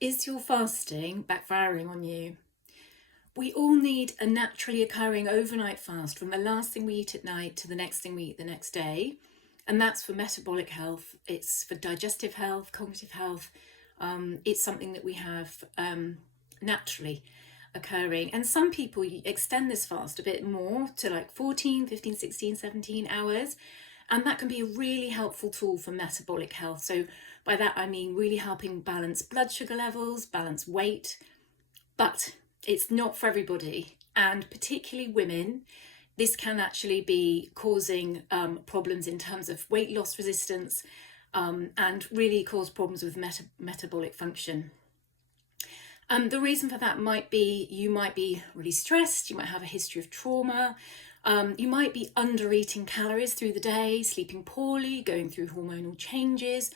Is your fasting backfiring on you? We all need a naturally occurring overnight fast from the last thing we eat at night to the next thing we eat the next day. And that's for metabolic health, it's for digestive health, cognitive health. It's something that we have naturally occurring. And some people extend this fast a bit more to like 14, 15, 16, 17 hours. And that can be a really helpful tool for metabolic health. So by that, I mean really helping balance blood sugar levels, balance weight, but it's not for everybody. And particularly women, this can actually be causing problems in terms of weight loss resistance and really cause problems with metabolic function. The reason for that might be you might be really stressed, you might have a history of trauma, you might be under eating calories through the day, sleeping poorly, going through hormonal changes.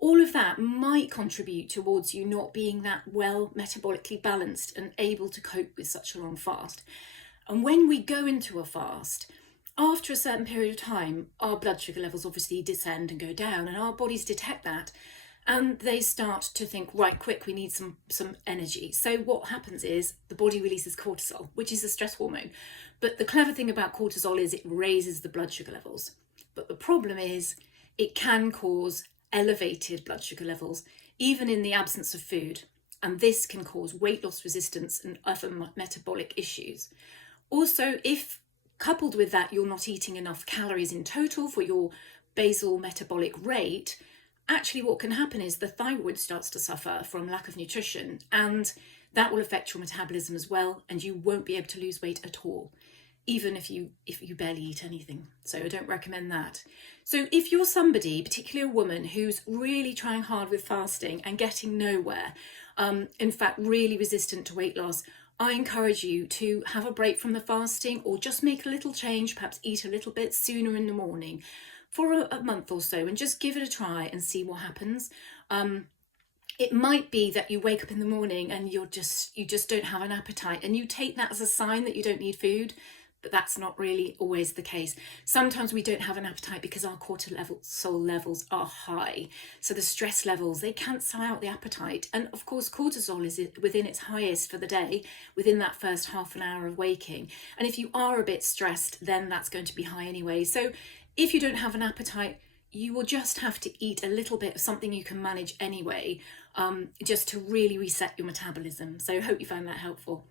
All of that might contribute towards you not being that well metabolically balanced and able to cope with such a long fast. And when we go into a fast, after a certain period of time, our blood sugar levels obviously descend and go down, and our bodies detect that and they start to think, right, quick, we need some energy. So what happens is the body releases cortisol, which is a stress hormone. But the clever thing about cortisol is it raises the blood sugar levels. But the problem is it can cause elevated blood sugar levels, even in the absence of food. And this can cause weight loss resistance and other metabolic issues. Also, if coupled with that, you're not eating enough calories in total for your basal metabolic rate, actually what can happen is the thyroid starts to suffer from lack of nutrition, and that will affect your metabolism as well, and you won't be able to lose weight at all, even if you barely eat anything. So I don't recommend that. So if you're somebody, particularly a woman, who's really trying hard with fasting and getting nowhere, in fact really resistant to weight loss, I encourage you to have a break from the fasting, or just make a little change, perhaps eat a little bit sooner in the morning for a month or so, and just give it a try and see what happens. It might be that you wake up in the morning and you just don't have an appetite, and you take that as a sign that you don't need food, but that's not really always the case. Sometimes we don't have an appetite because our cortisol levels are high. So the stress levels, they cancel out the appetite. And of course, cortisol is within its highest for the day, within that first half an hour of waking. And if you are a bit stressed, then that's going to be high anyway. So if you don't have an appetite, you will just have to eat a little bit of something you can manage anyway, just to really reset your metabolism. So I hope you found that helpful.